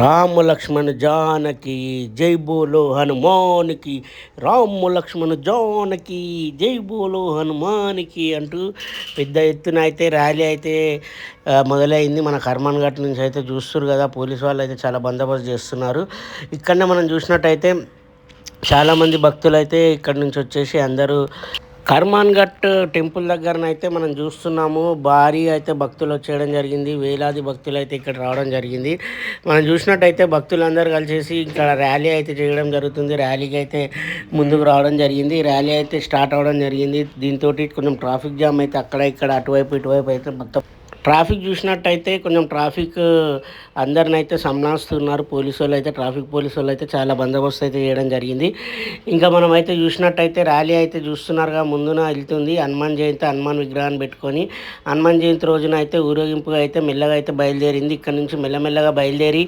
రామ లక్ష్మణ జానకి జై బోలో హనుమానికి, రామ లక్ష్మణ జానకి జై బోలో హనుమానికి అంటూ పెద్ద ఎత్తున అయితే ర్యాలీ అయితే మొదలైంది. మన కర్మన్ ఘాట్ నుంచి అయితే చూస్తున్నారు కదా, పోలీసు వాళ్ళు అయితే చాలా బందోబస్తు చేస్తున్నారు. ఇక్కడనే మనం చూసినట్టయితే చాలామంది భక్తులు అయితే ఇక్కడి నుంచి వచ్చేసి అందరూ కర్మాన్ ఘట్ టెంపుల్ దగ్గరనైతే మనం చూస్తున్నాము. భారీ అయితే భక్తులు వచ్చేయడం జరిగింది. వేలాది భక్తులు అయితే ఇక్కడ రావడం జరిగింది. మనం చూసినట్టయితే భక్తులందరూ కలిసేసి ఇక్కడ ర్యాలీ అయితే చేయడం జరుగుతుంది. ర్యాలీకి అయితే ముందుకు రావడం జరిగింది. ర్యాలీ అయితే స్టార్ట్ అవ్వడం జరిగింది. దీంతో కొంచెం ట్రాఫిక్ జామ్ అయితే అక్కడ ఇక్కడ అటువైపు ఇటువైపు అయితే మొత్తం ట్రాఫిక్ చూసినట్టయితే కొంచెం ట్రాఫిక్ అందరిని అయితే సంలాస్తున్నారు. పోలీసు వాళ్ళు అయితే పోలీసు వాళ్ళు అయితే చాలా బందోబస్తు అయితే చేయడం జరిగింది. ఇంకా మనం అయితే చూసినట్టయితే ర్యాలీ అయితే చూస్తున్నారుగా ముందున వెళ్తుంది. హనుమాన్ జయంతి హనుమాన్ విగ్రహాన్ని పెట్టుకొని హనుమాన్ జయంతి రోజున అయితే ఊరేగింపుగా అయితే మెల్లగా అయితే బయలుదేరింది. ఇక్కడ నుంచి మెల్లమెల్లగా బయలుదేరి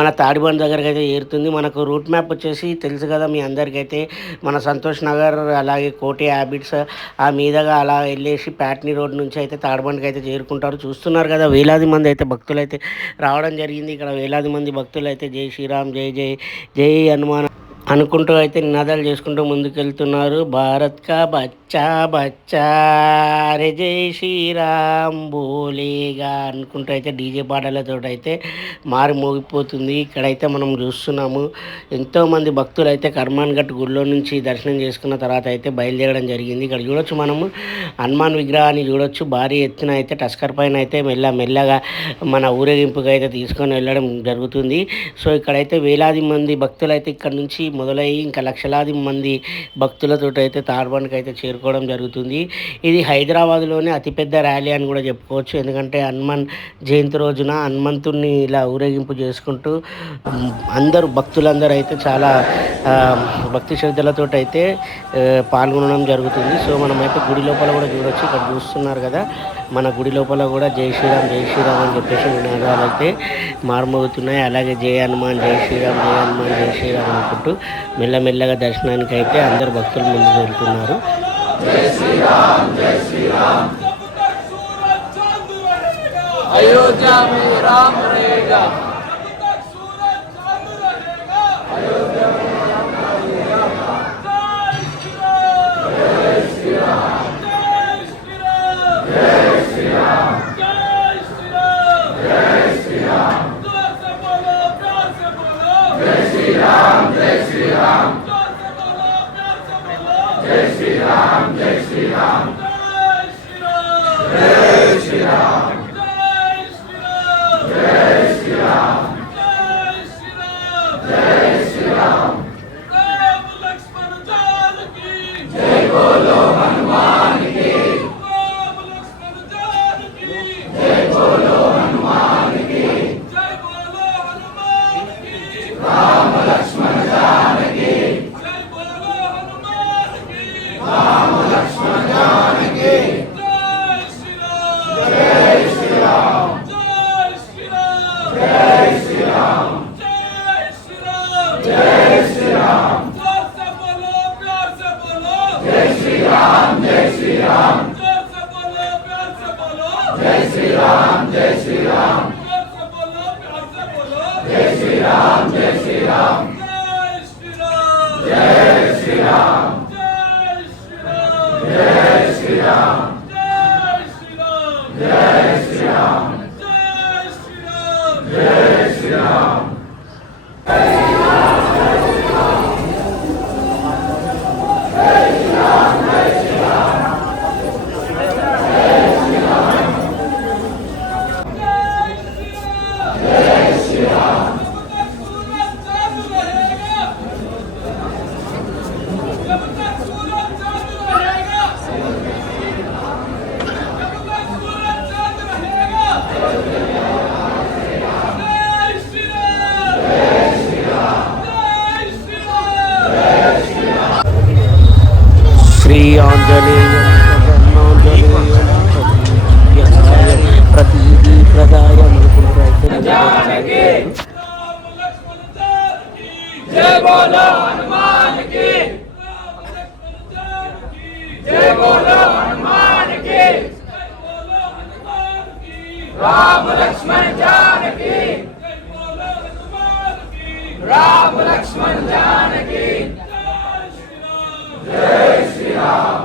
మన తాడిబండ్ దగ్గరకు అయితే చేరుతుంది. మనకు రూట్ మ్యాప్ వచ్చేసి తెలుసు కదా మీ అందరికైతే, మన సంతోష్ నగర్ అలాగే కోటి హ్యాబిట్స్ ఆ మీదగా అలా వెళ్ళేసి ప్యాట్నీ రోడ్ నుంచి అయితే తాడిబండ్కి అయితే చేరుకుంటారు. చూస్తున్నారు కదా, వేలాది మంది అయితే భక్తులు అయితే రావడం జరిగింది. ఇక్కడ వేలాది మంది భక్తులు అయితే జై శ్రీరామ్ జై జై జై హనుమాన్ అనుకుంటూ అయితే నినాదాలు చేసుకుంటూ ముందుకెళ్తున్నారు. భారత్ కా బచ్చా బచ్చా రే జై శ్రీరామ్ బోలేగా అనుకుంటూ అయితే డీజే పాటలతో అయితే మారి మోగిపోతుంది. ఇక్కడైతే మనం చూస్తున్నాము ఎంతోమంది భక్తులు అయితే కర్మాన్ ఘట్ గుడిలో నుంచి దర్శనం చేసుకున్న తర్వాత అయితే బయలుదేరడం జరిగింది. ఇక్కడ చూడొచ్చు మనము హనుమాన్ విగ్రహాన్ని చూడొచ్చు. భారీ ఎత్తున అయితే టస్కర్ పైన అయితే మెల్లగా మన ఊరేగింపుగా అయితే తీసుకొని వెళ్ళడం జరుగుతుంది. సో ఇక్కడైతే వేలాది మంది భక్తులు అయితే ఇక్కడ నుంచి మొదలయ్యి ఇంకా లక్షలాది మంది భక్తులతో అయితే తాడ్బండ్కి అయితే చేరుకోవడం జరుగుతుంది. ఇది హైదరాబాద్లోనే అతిపెద్ద ర్యాలీ అని కూడా చెప్పుకోవచ్చు. ఎందుకంటే హనుమాన్ జయంతి రోజున హనుమంతుడిని ఇలా ఊరేగింపు చేసుకుంటూ అందరూ భక్తులందరూ అయితే చాలా భక్తి శ్రద్ధలతో అయితే పాల్గొనడం జరుగుతుంది. సో మనమైతే గుడి లోపల కూడా చూడొచ్చు. ఇక్కడ చూస్తున్నారు కదా, మన గుడి లోపల కూడా జై శ్రీరామ్ అని చెప్పేసి నినాదాలు అయితే మారుమోగుతున్నాయి. అలాగే జై హనుమాన్ జై శ్రీరామ్ జై శ్రీరామ్ అనుకుంటూ మెల్లమెల్లగా దర్శనానికి అయితే అందరు భక్తులు ముందుకు వెళ్తున్నారు. अयोध्या में राम रहेगा, बोलो हनुमान की, जय बोलो हनुमान की, राम लक्ष्मण जानकी, राम लक्ष्मण जानकी, जय श्री राम,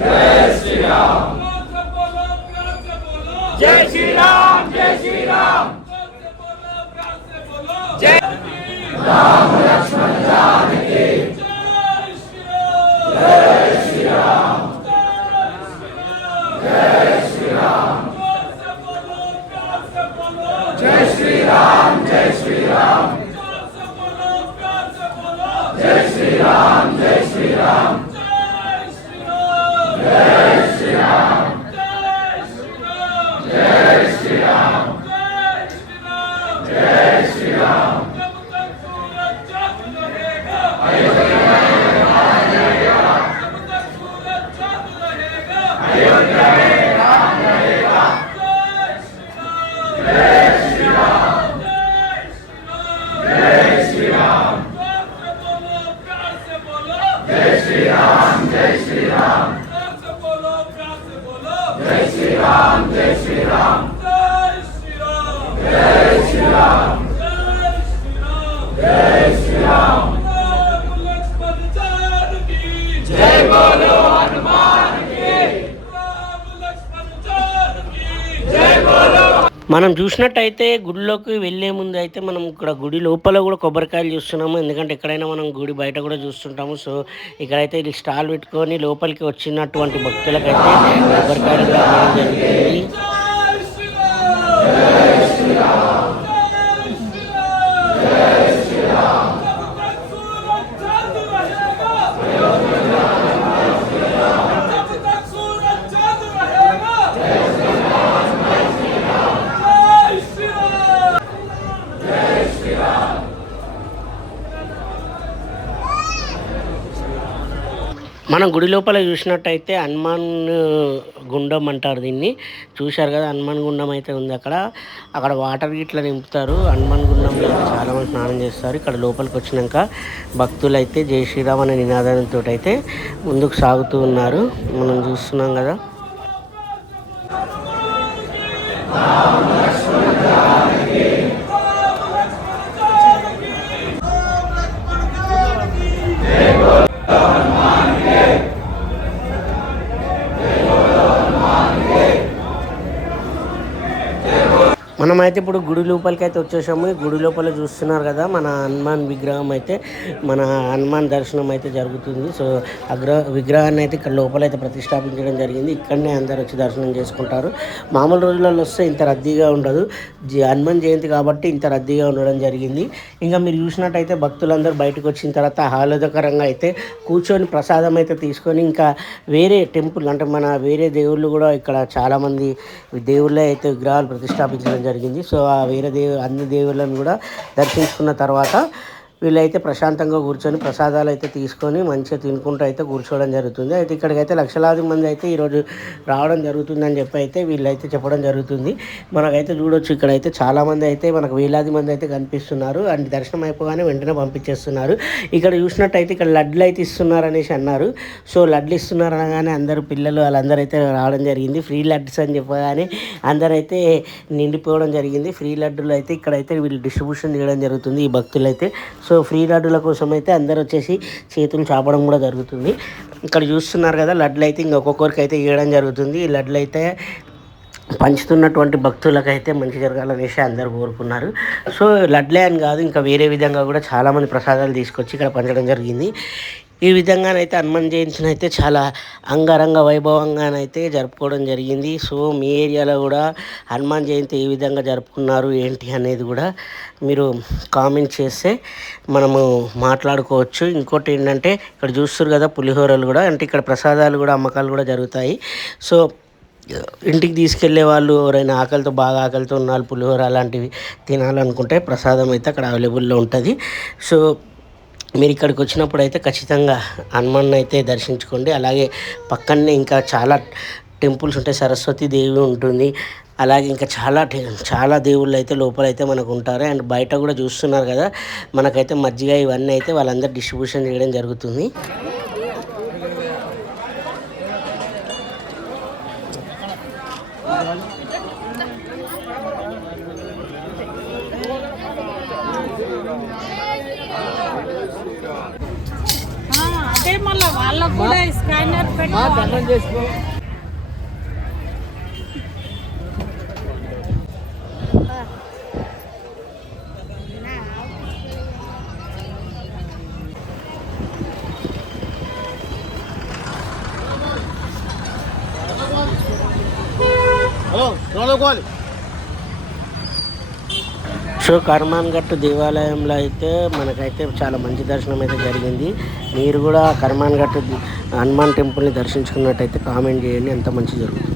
जय श्री राम, जय श्री राम, जय श्री राम, जय राम लक्ष्मण जानकी, जय श्री राम, जय श्री राम, जय श्री राम, जय श्री राम, जय श्री राम, जय श्री राम, जय श्री राम, जय श्री राम, जय श्री राम, మనం చూసినట్టయితే గుడిలోకి వెళ్ళే ముందు అయితే మనం ఇక్కడ గుడి లోపల కూడా కొబ్బరికాయలు చూస్తున్నాము. ఎందుకంటే ఎక్కడైనా మనం గుడి బయట కూడా చూస్తుంటాము. సో ఇక్కడైతే ఇది స్టాల్ పెట్టుకొని లోపలికి వచ్చినటువంటి భక్తులకైతే కొబ్బరికాయలు కూడా ఇవ్వడం జరుగుతుంది. మనం గుడి లోపల చూసినట్టయితే హనుమాన్ గుండం అంటారు దీన్ని. చూశారు కదా, హనుమాన్ గుండం అయితే ఉంది అక్కడ వాటర్ గిట్లా నింపుతారు. హనుమాన్ గుండంలో అయితే చాలామంది స్నానం చేస్తారు. ఇక్కడ లోపలికి వచ్చినాక భక్తులు అయితే జై శ్రీరామ్ అనే నినాదంతో అయితే ముందుకు సాగుతూ ఉన్నారు. మనం చూస్తున్నాం కదా. మనమైతే ఇప్పుడు గుడి లోపలికి అయితే వచ్చేసాము. గుడి లోపల చూస్తున్నారు కదా, మన హనుమాన్ విగ్రహం అయితే మన హనుమాన్ దర్శనం అయితే జరుగుతుంది. సో విగ్రహాన్ని అయితే ఇక్కడ లోపల అయితే ప్రతిష్టాపించడం జరిగింది. ఇక్కడనే అందరు వచ్చి దర్శనం చేసుకుంటారు. మామూలు రోజులలో వస్తే ఇంత రద్దీగా ఉండదు. హనుమాన్ జయంతి కాబట్టి ఇంత రద్దీగా ఉండడం జరిగింది. ఇంకా మీరు చూసినట్టయితే భక్తులందరూ బయటకు వచ్చిన తర్వాత ఆహ్లాదకరంగా అయితే కూర్చొని ప్రసాదం అయితే తీసుకొని ఇంకా వేరే టెంపుల్ అంటే మన వేరే దేవుళ్ళు కూడా ఇక్కడ చాలామంది దేవుళ్ళే అయితే విగ్రహాలు ప్రతిష్టాపించడం జరిగింది. సో ఆ అన్ని దేవుళ్ళను కూడా దర్శించుకున్న తర్వాత వీళ్ళైతే ప్రశాంతంగా కూర్చొని ప్రసాదాలు అయితే తీసుకొని మంచిగా తినుకుంటూ అయితే కూర్చోవడం జరుగుతుంది. అయితే ఇక్కడికైతే లక్షలాది మంది అయితే ఈరోజు రావడం జరుగుతుందని చెప్పి అయితే వీళ్ళైతే చెప్పడం జరుగుతుంది. మనకైతే చూడొచ్చు, ఇక్కడైతే చాలామంది అయితే మనకు వేలాది మంది అయితే కనిపిస్తున్నారు. అండ్ దర్శనం అయిపోగానే వెంటనే పంపించేస్తున్నారు. ఇక్కడ చూసినట్టయితే ఇక్కడ లడ్లు అయితే ఇస్తున్నారు అనేసి అన్నారు. సో లడ్లు ఇస్తున్నారు అనగానే అందరూ పిల్లలు వాళ్ళందరూ అయితే రావడం జరిగింది. ఫ్రీ లడ్స్ అని చెప్పగానే అందరైతే నిండిపోవడం జరిగింది. ఫ్రీ లడ్డులు అయితే ఇక్కడైతే వీళ్ళు డిస్ట్రిబ్యూషన్ చేయడం జరుగుతుంది ఈ భక్తులైతే. సో ఫ్రీ లడ్డుల కోసం అయితే అందరూ వచ్చేసి చేతులు చాపడం కూడా జరుగుతుంది. ఇక్కడ చూస్తున్నారు కదా, లడ్లు అయితే ఇంకొకరికి అయితే ఇవ్వడం జరుగుతుంది. ఈ లడ్లు అయితే పంచుతున్నటువంటి భక్తులకైతే మంచి జరగాలనేసి అందరూ కోరుకున్నారు. సో లడ్లే అని కాదు, ఇంకా వేరే విధంగా కూడా చాలామంది ప్రసాదాలు తీసుకొచ్చి ఇక్కడ పంచడం జరిగింది. ఈ విధంగానైతే హనుమాన్ జయంతిని అయితే చాలా అంగరంగ వైభవంగానైతే జరుపుకోవడం జరిగింది. సో మీ ఏరియాలో కూడా హనుమాన్ జయంతి ఏ విధంగా జరుపుకున్నారు ఏంటి అనేది కూడా మీరు కామెంట్ చేస్తే మనము మాట్లాడుకోవచ్చు. ఇంకోటి ఏంటంటే ఇక్కడ చూస్తారు కదా పులిహోరలు కూడా, అంటే ఇక్కడ ప్రసాదాలు కూడా అమ్మకాలు కూడా జరుగుతాయి. సో ఇంటికి తీసుకెళ్లే వాళ్ళు ఎవరైనా బాగా ఆకలితో ఉన్న వాళ్ళు పులిహోర అలాంటివి తినాలనుకుంటే ప్రసాదం అయితే అక్కడ అవైలబుల్లో ఉంటుంది. సో మీరు ఇక్కడికి వచ్చినప్పుడు అయితే ఖచ్చితంగా హనుమాన్ అయితే దర్శించుకోండి. అలాగే పక్కనే ఇంకా చాలా టెంపుల్స్ ఉంటాయి, సరస్వతి దేవి ఉంటుంది, అలాగే ఇంకా చాలా దేవుళ్ళు అయితే లోపలైతే మనకు ఉంటారు. అండ్ బయట కూడా చూస్తున్నారు కదా, మనకైతే మజ్జిగ ఇవన్నీ అయితే వాళ్ళందరూ డిస్ట్రిబ్యూషన్ చేయడం జరుగుతుంది. అంటే మళ్ళీ వాళ్ళకు కూడా స్కానర్ పెట్టి సో కర్మాన్ ఘట్ దేవాలయంలో అయితే మనకైతే చాలా మంచి దర్శనం అయితే జరిగింది. మీరు కూడా కర్మాన్ ఘట్ హనుమాన్ టెంపుల్ని దర్శించుకున్నట్టయితే కామెంట్ చేయండి, ఎంత మంచి జరుగుతుంది.